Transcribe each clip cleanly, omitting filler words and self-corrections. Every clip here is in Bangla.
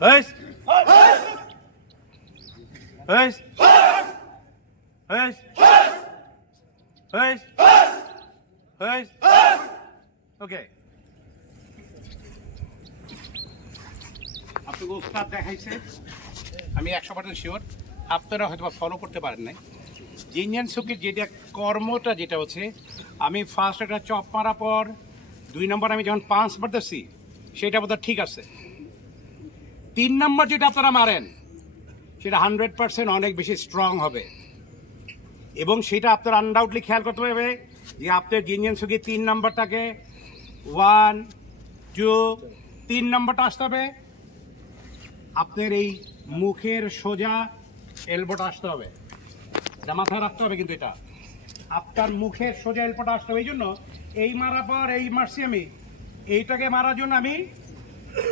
Hey! Hey! Hey! Hey! Hey! Okay. আপনাকে উস্তাদ দেখাইছে, আমি 100% শিওর আপনারা হয়তো ফলো করতে পারেন নাই। জিঞ্জান সুকির যেটা কর্মটা যেটা হচ্ছে, আমি ফার্স্ট একটা চপ মারা পর 2 নম্বর আমি যখন পাঁচ মারতেছি সেটা বোধহয় ঠিক আছে। 3 নম্বর যেটা আপনারা মারেন সেটা 100% অনেক বেশি স্ট্রং হবে, এবং সেটা আপনারা আনডাউটলি খেয়াল করতে হবে যে আপনার জিঞ্জান সুকি 3 নম্বরটাকে 1 2 3 নম্বরটা আসতে হবে, আপনার এই মুখের সোজা এলবোটা আসতে হবে, এটা মাথায় রাখতে হবে। কিন্তু এটা আপনার মুখের সোজা এলবোটা আসতে হবে। এই জন্য এই মারার পর এই মারছি আমি, এইটাকে মারার জন্য আমি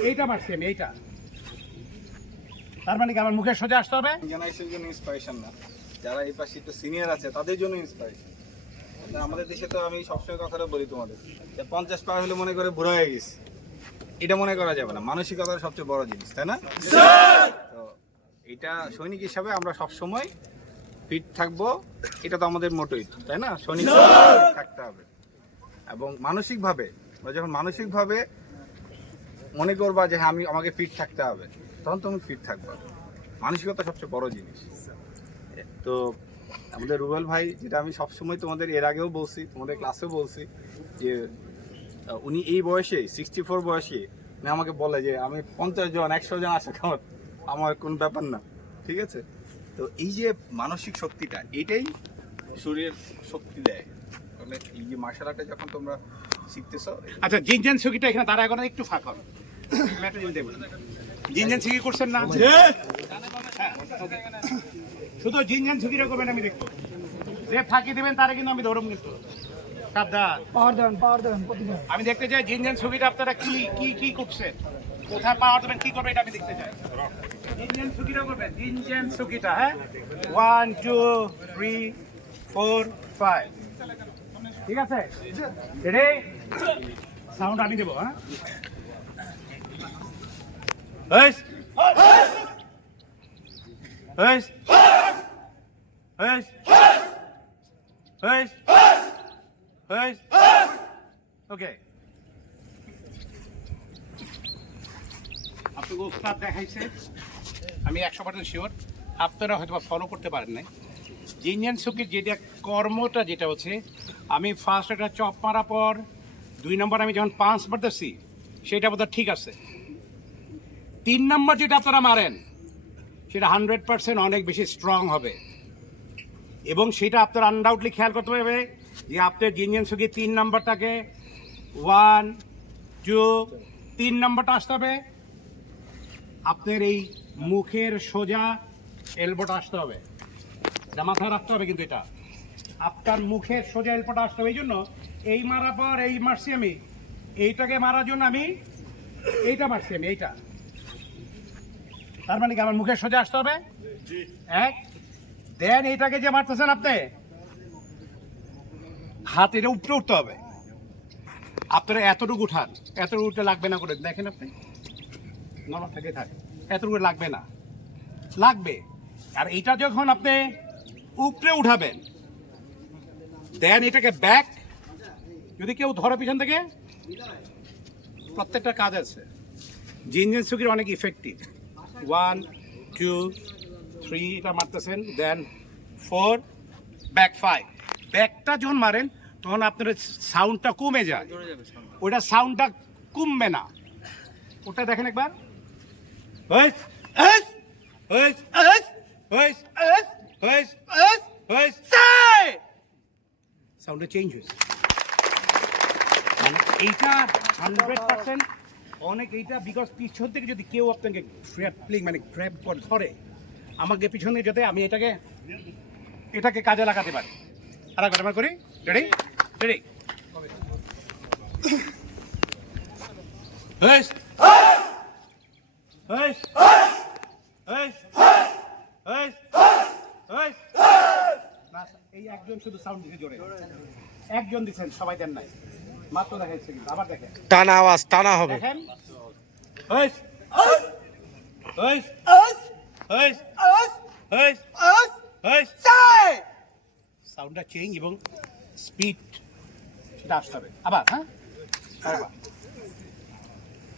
এইটা মারছি, আমি এইটা, তার মানে কি আমার মুখের সোজা আসতে হবে। জেনারেশনের জন্য ইন্সপিরেশন না, যারা এই পাশে একটু সিনিয়র আছে তাদের জন্য ইন্সপিরেশন। আমাদের দেশে তো আমি সবসময় কথাটা বলি তোমাদের, 50 পার হলে মনে করে বুড়ো হয়ে গেছে, এটা মনে করা যাবে না। মানসিকতা সবচেয়ে বড় জিনিস, তাই না? তো এটা সৈনিক হিসাবে আমরা সবসময় ফিট থাকবো, এটা তো আমাদের মোটোই, তাই না? সৈনিক থাকতে হবে। এবং মানসিকভাবে যখন মানসিকভাবে মনে করবা যে হ্যাঁ আমাকে ফিট থাকতে হবে, তখন তুমি ফিট থাকবা। মানসিকতা সবচেয়ে বড় জিনিস। তো আমাদের রুবেল ভাই, যেটা আমি সবসময় তোমাদের এর আগেও বলছি, তোমাদের ক্লাসেও বলছি, যে উনি এই বয়সে 64 বয়সে আমাকে বলে যে আমি 50 জন 100 জন আসে খাওয়ার আমার কোনো ব্যাপার না, ঠিক আছে? তো এই যে মানসিক শক্তিটা, এটাই শরীরের শক্তি দেয়। মানে এই যে মার্শাল আর্টে যখন তোমরা শিখতেছো। আচ্ছা, জিঞ্জান সুকিটা এখানে তারা এখন একটু ফাঁকা হবে। জিঞ্জান সুকি করছেন না? শুধু জিঞ্জান সুকিটা করবেন, আমি দেখবো। যে ফাঁকি দেবেন তারা কিন্তু আমি ধরুন, কিন্তু সাবধান, পাওয়ার দেন আমি দেখতে চাই জিঞ্জান সুকিটা আপনারা কি কি কি করছেন, কোথায় পাওয়ার দেবেন, কি করবেন, এটা আমি দেখতে চাই। জিঞ্জান সুকিটা করবেন, জিঞ্জান সুকিটা। হ্যাঁ, 1 2 3 4 5, ঠিক আছে? রেডি? সাউন্ড আমি দেবো। হ্যাঁ, Hey! Hey! Hey! Hey! Hey! Okay. আপনাকে উস্তাদ দেখাইছে, আমি 100% শিওর আপনারা হয়তো ফলো করতে পারেন নাই। জিঞ্জান সুকির যেটা কর্মটা যেটা হচ্ছে, আমি ফার্স্ট একটা চপ মারা পর 2 নম্বর আমি যখন পাঁচ মারতেছি সেটা বোধহয় ঠিক আছে। 3 নম্বর যেটা আপনারা মারেন সেটা 100% অনেক বেশি স্ট্রং হবে, এবং সেটা আপনারা আনডাউটলি খেয়াল করতে হবে যে আপনার জিঞ্জান সুকি 3 নম্বরটাকে 1 2 3 নম্বরটা আসতে হবে, আপনার এই মুখের সোজা এলবোটা আসতে হবে, এটা মাথায় রাখতে হবে। কিন্তু এটা আপনার মুখের সোজা এলবোটা আসতে হবে। এই জন্য এই মারার পর এই মারছি আমি, এইটাকে মারার জন্য আমি এইটা মারছি, আমি এইটা, তার মানে কি আমার মুখের সোজা আসতে হবে। এক দেন এইটাকে যে মারতেছেন আপনি, হাত এটা উপরে উঠতে হবে। আপনারা এতটুকু উঠান, এতটুকু উঠতে লাগবে না করে দেখেন, আপনি নরম থেকে থাক, এতটুকু লাগবে না, লাগবে। আর এইটা যখন আপনি উপরে উঠাবেন, দেন এটাকে ব্যাক, যদি কেউ ধরে পিছন থেকে, প্রত্যেকটা কাজ আছে। জিঞ্জান সুকির অনেক ইফেক্টিভ। 1 2 3 এটা মারতেছেন, দেন 4 ব্যাক 5। ব্যাকটা যখন মারেন তখন আপনার সাউন্ডটা কমে যায়, ওইটা সাউন্ডটা কমবে না, ওটা দেখেন একবার। সাউন্ডটা চেঞ্জ হয়েছে, মানে এইটা 100% অনেক এইটা, বিকজ পিছন থেকে যদি কেউ আপনাকে গ্র্যাপলিং মানে গ্র্যাপ করে ধরে, আমাকে পিছনে যেতে আমি এটাকে কাজে লাগাতে পারি। আর একবার করি, রেডি রেডি। এই একজন শুধু সাউন্ড দিতে জোরে, একজন দিচ্ছেন, সবাই দেন নাই, মাত্র দেখাচ্ছে। কিন্তু আবার দেখেন, টানা আওয়াজ, টানা হবে। দেখেন, হইস us, হইস us, হইস us, হইস say. সাউন্ডটা চেঞ্জ এবং স্পিড সেটা আসতে হবে আবার হ্যাঁ আরেকবার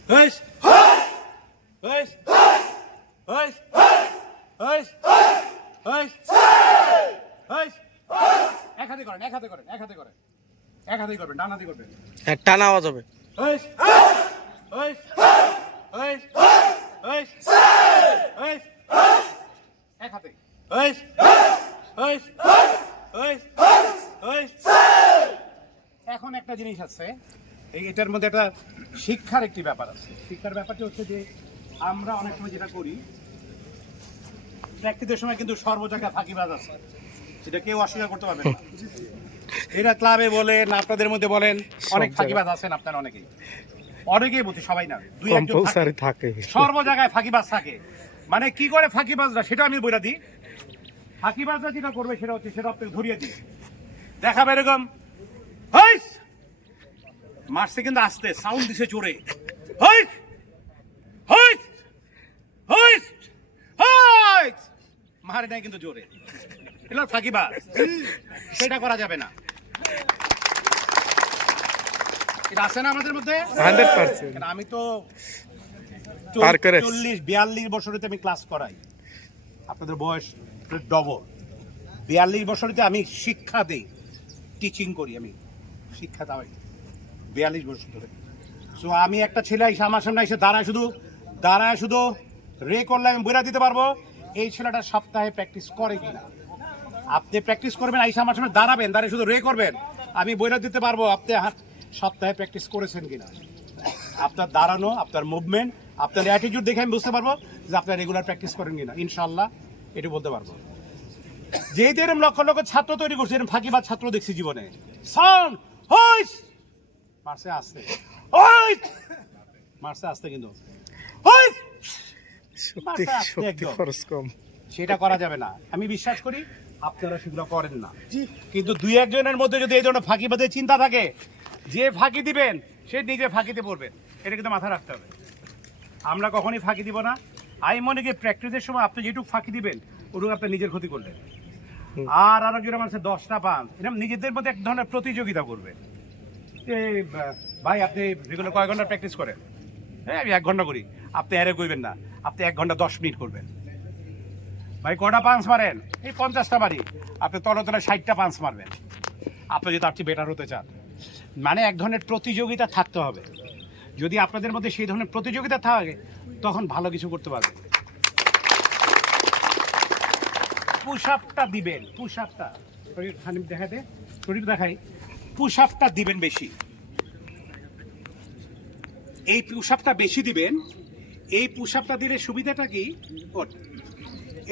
হইস হইস হইস হইস হইস হইস এক হাতে করেন এক হাতে করেন এক হাতে করেন এক হাতেই করবেন ডান হাতে করবেন টানা আওয়াজ হবে। হইস হইস হইস হইস হইস এক হাতে হইস হইস হইস হইস এখন একটা জিনিস আছে এটার মধ্যে একটা শিক্ষার একটি ব্যাপার আছে শিক্ষার ব্যাপারটা হচ্ছে যে আমরা অনেক সময় যেটা করি প্র্যাকটিসের সময় কিন্তু সর্বজায়গায় ফাঁকিবাজ আছে সেটা কেউ অস্বীকার করতে পারবে না এরা ক্লাবে বলেন আপনাদের মধ্যে বলেন অনেক ফাঁকিবাজ আছেন আপনারা অনেকেই বলতে সবাই না দুই একজন থাকে সর্ব জায়গায় ফাঁকিবাজ থাকে মানে কি করে ফাঁকিবাজরা সেটা আমি বলে দিই ফাঁকিবাজরা যেটা করবে সেটা হচ্ছে সেটা আপনাকে ধরিয়ে দিই দেখাবে এরকম হইস মারছে কিন্তু আসতে সাউন্ড দিছে জোরে হইস হইস হইস হইস মারে নাই কিন্তু জোরে এটা ফাঁকিবাজ সেটা করা যাবে না এটা আছে না আমাদের মধ্যে 100%। আমি তো পার করে 40-42 বছরেতে আমি ক্লাস করাই আপনাদের বয়স ডবল 42 বছরেতে আমি শিক্ষা দেই টিচিং করি আমি শিক্ষা দাওয়াই 42 বছর ধরে সো আমি একটা ছেলে এসে আমার সামনে এসে দাঁড়ায় শুধু রে করলে আমি বইরা দিতে পারবো এই ছেলেটা সপ্তাহে প্র্যাকটিস করে কিনা আপনি প্র্যাকটিস করবেন আইসা আমার সামনে দাঁড়িয়ে শুধু রে করবেন আমি বইরা দিতে পারবো আপনি সপ্তাহে প্র্যাকটিস করেছেন কিনা আপনার দাঁড়ানো আপনার মুভমেন্ট আপনার অ্যাটিটিউড দেখে আমি বুঝতে পারবো যে আপনার রেগুলার প্র্যাকটিস করেন কিনা ইনশাল্লাহ এটা বলতে পারবো যেহেতু এরকম লক্ষ লক্ষ ছাত্র তৈরি করছে এরকম ফাঁকিবাজ ছাত্র দেখছি জীবনে সাউন্ড হইস মারছে আসতে হইস মারছে আসতে কিন্তু হইস শক্তি শক্তি খরচ কম। সেটা করা যাবে না আমি বিশ্বাস করি আপনারা সেগুলো করেন না কিন্তু দুই একজনের মধ্যে যদি এই ধরনের ফাঁকিবাদের চিন্তা থাকে যে ফাঁকি দিবেন সে নিজে ফাঁকিতে পড়বেন এটা কিন্তু মাথায় রাখতে হবে আমরা কখনই ফাঁকি দিব না আমি মনে করি প্র্যাকটিসের সময় আপনি যেটুকু ফাঁকি দিবেন ওটুকু আপনি নিজের ক্ষতি করলেন আর আরেকজন আমার 10টা পান এরকম নিজেদের মধ্যে এক ধরনের প্রতিযোগিতা করবে ভাই আপনি রেগুলার কয় ঘন্টা প্র্যাকটিস করেন হ্যাঁ আমি 1 ঘন্টা করি আপনি এরে করবেন না আপনি 1 ঘন্টা 10 মিনিট করবেন ভাই কটা পাঞ্চ মারেন এই 50টা মারি আপনি তলে 60টা পাঞ্চ মারবেন আপনি যদি তার চেয়ে বেটার হতে চান মানে এক ধরনের প্রতিযোগিতা থাকতে হবে যদি আপনাদের মধ্যে সেই ধরনের প্রতিযোগিতা থাকে তখন ভালো কিছু করতে পারবেন পুশ আপটা দিবেন পুশ আপটা খানিক দেখাতে শরীর দেখাই পুশ আপটা দিবেন বেশি এই পুশ আপটা বেশি দিবেন এই পুশ আপটা দিলে সুবিধাটা কি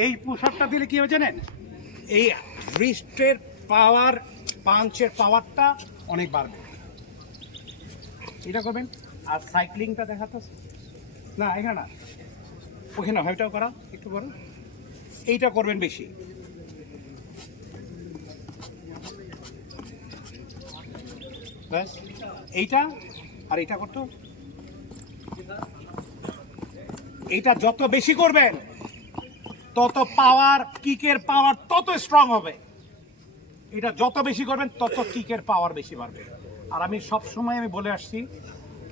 এই পুশ আপটা দিলে কি হবে জানেন এই রিস্টের পাওয়ার পাঞ্চের পাওয়ারটা অনেক বাড়বে এটা করবেন আর সাইক্লিংটা দেখাতো না এখানে না ওখানে ওইটাও করা একটু করো এইটা করবেন বেশি ব্যাস এইটা আর এইটা করতো এইটা যত বেশি করবেন তত পাওয়ার কিকের পাওয়ার তত স্ট্রং হবে এটা যত বেশি করবেন তত কিকের পাওয়ার বেশি বাড়বে আর আমি সব সময় আমি বলে আসছি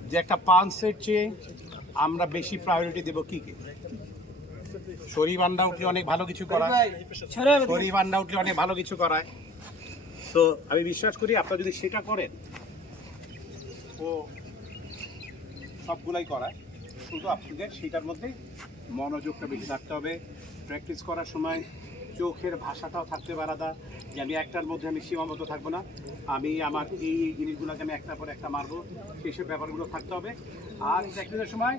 যে একটা পাঞ্চের চেয়ে আমরা বেশি প্রায়োরিটি দেব কিকে শরীর আন্ডা উঠলে অনেক ভালো কিছু করায় শরীর আন্ডা উঠলে অনেক ভালো কিছু করায় তো আমি বিশ্বাস করি আপনারা যদি সেটা করেন ও সবগুলাই করায় শুধু আপনাদের সেটার মধ্যে মনোযোগটা বেশি থাকতে হবে প্র্যাকটিস করার সময় চোখের ভাষাটাও থাকতে হবে আলাদা যে আমি একটার মধ্যে আমি সীমাবদ্ধ থাকবো না আমি আমার এই জিনিসগুলোকে আমি একটার পর একটা মারবো সেইসব ব্যাপারগুলো থাকতে হবে আর প্র্যাকটিসের সময়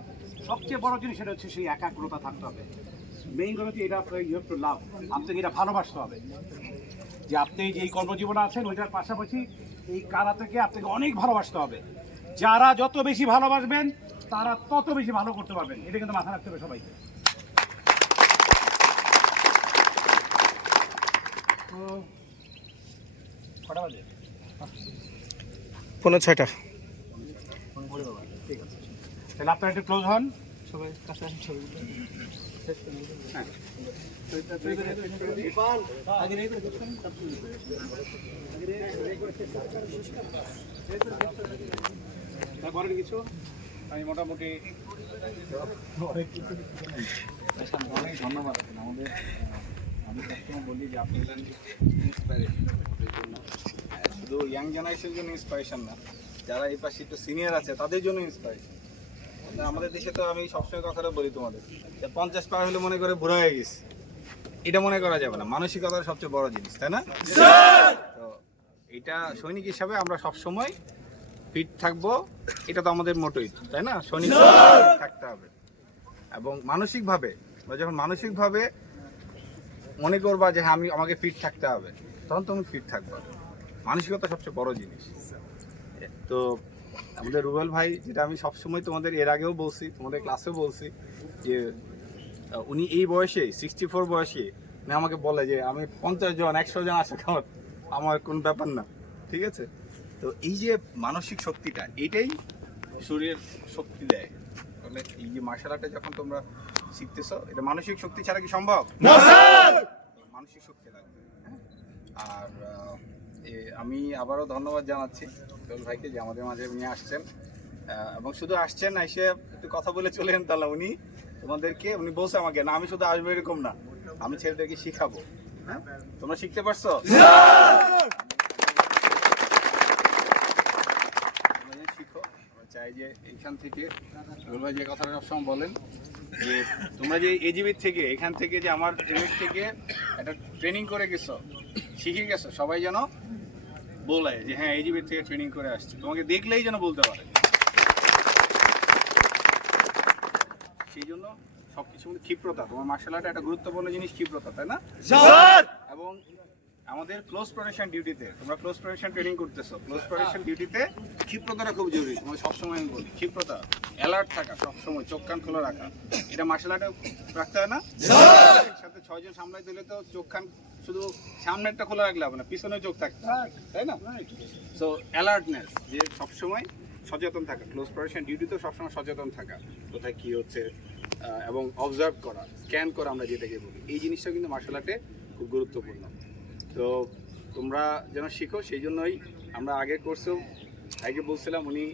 সবচেয়ে বড় জিনিস সেটা হচ্ছে সেই একাগ্রতা থাকতে হবে মেইন কথা হচ্ছে এটা ইউ হ্যাভ টু লাভ আপনাকে এটা ভালোবাসতে হবে যে আপনি যেই কর্মজীবনে আছেন ওইটার পাশাপাশি এই কারাতেকে আপনাকে অনেক ভালোবাসতে হবে যারা যত বেশি ভালোবাসবেন তারা তত বেশি ভালো করতে পারবেন এটা কিন্তু মাথা রাখতে হবে সবাইকে তো কটা বাজে 5:30 ঠিক আছে তাহলে আপনারা একটু ক্লোজ হন সবাই কাছে আসেন ছবি হ্যাঁ করেন কিছু আমি মোটামুটি অনেক ধন্যবাদ আমাদের আমি সবসময় বলি যে আপনি ইন্সপাইরেশন শুধু ইয়াং জেনারেশনের জন্য ইন্সপাইরেশন না, যারা এই পাশে একটু সিনিয়র আছে তাদের জন্য ইন্সপাইরেশন। আমাদের দেশে তো আমি সবসময় কথাটা বলি তোমাদের যে 50 পার হলে মনে করে বুড়া হয়ে গেছে, এটা মনে করা যাবে না। মানসিকতার সবচেয়ে বড় জিনিস, তাই না? তো এটা সৈনিক হিসাবে আমরা সবসময় ফিট থাকবো, এটা তো আমাদের মোটোই, তাই না? সৈনিক থাকতে হবে এবং মানসিকভাবে যখন মানসিকভাবে মনে করবা যে হ্যাঁ আমাকে ফিট থাকতে হবে, তখন তুমি ফিট থাকবা। মানসিকতা সবচেয়ে বড় জিনিস। তো আমাদের রুবেল ভাই, যেটা আমি সবসময় তোমাদের এর আগেও বলছি, তোমাদের ক্লাসেও বলছি, যে উনি এই বয়সে 64 বয়সে আমাকে বলে যে আমি 50 জন 100 জন আসা খাওয়ার আমার কোনো ব্যাপার না, ঠিক আছে? তো এই যে মানসিক শক্তিটা, এটাই শরীরের শক্তি দেয়। মানে এই যে মার্শাল আর্টে যখন তোমরা শিখতেছো, এটা মানসিক শক্তি ছাড়া কি সম্ভব? মানসিক শক্তি লাগবে। আর আমি আবারও ধন্যবাদ জানাচ্ছি রুবেল ভাইকে যে আমাদের মাঝে নিয়ে আসছেন, এবং শুধু আসছেন না, এসে একটু কথা বলে চলেন। তাহলে উনি তোমাদেরকে উনি বলছে আমাকে, না আমি শুধু আসবো এরকম না, আমি ছেলেদেরকে শিখাবো। হ্যাঁ, তোমরা শিখতে পারছো? শিখো। আমরা চাই যে এইখান থেকে রুবেল ভাই যে কথাটা সবসময় বলেন যে তোমরা যে এজিবির থেকে এখান থেকে যে আমার এজিবির থেকে একটা ট্রেনিং করে গেছো, শিখে গেছো, সবাই যেন বলে যে হ্যাঁ এজিবির থেকে ট্রেনিং করে আসছে, তোমাকে দেখলেই যেন বলতে পারে। সেই জন্য সবকিছু মধ্যে ক্ষিপ্রতা, তোমার মার্শাল আর্টে একটা গুরুত্বপূর্ণ জিনিস ক্ষিপ্রতা, তাই না? এবং আমাদের ক্লোজ প্রোটেকশন ডিউটিতে তোমরা ক্লোজ প্রোটেকশন ট্রেনিং করতেছো, ক্লোজ প্রোটেকশন ডিউটিতে ক্ষিপ্রতাটা খুব জরুরি। তোমার সবসময় আমি বলি ক্ষিপ্রতা, অ্যালার্ট থাকা, সবসময় চোখ কান খোলা রাখা, এটা মার্শাল আর্টে রাখতে হয় না? সাথে 6 জন সামলাই দিলে তো চোখ কান শুধু সামনেরটা খোলা রাখলে হবে না, পিছনে চোখ থাকতে হবে, তাই না? সো অ্যালার্টনেস, যে সবসময় সচেতন থাকা, ক্লোজ প্রোটেকশন ডিউটিতেও সবসময় সচেতন থাকা, কোথায় কী হচ্ছে, এবং অবজার্ভ করা, স্ক্যান করা, আমরা যেটাকে বলি, এই জিনিসটা কিন্তু মার্শাল আর্টে খুব গুরুত্বপূর্ণ। তো তোমরা যেন শিখো, সেই জন্যই আমরা আগের কোর্সেও আগে বলছিলাম উনি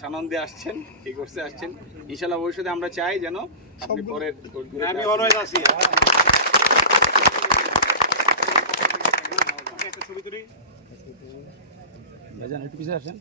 সানন্দে আসছেন, এই কোর্সে আসছেন। ইনশাআল্লাহ ভবিষ্যতে আমরা চাই যেন আপনি পরের কোর্সগুলো, আমি অলওয়েজ আসি। একটা ছবি তুলি ভাইজান, একটু পিছিয়ে আসেন।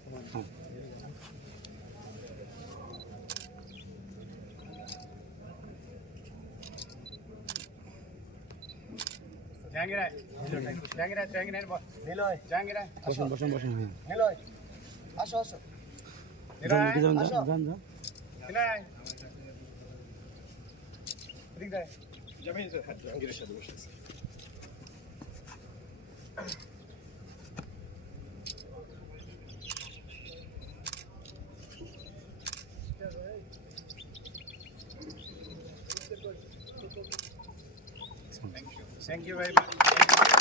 Thank you very much.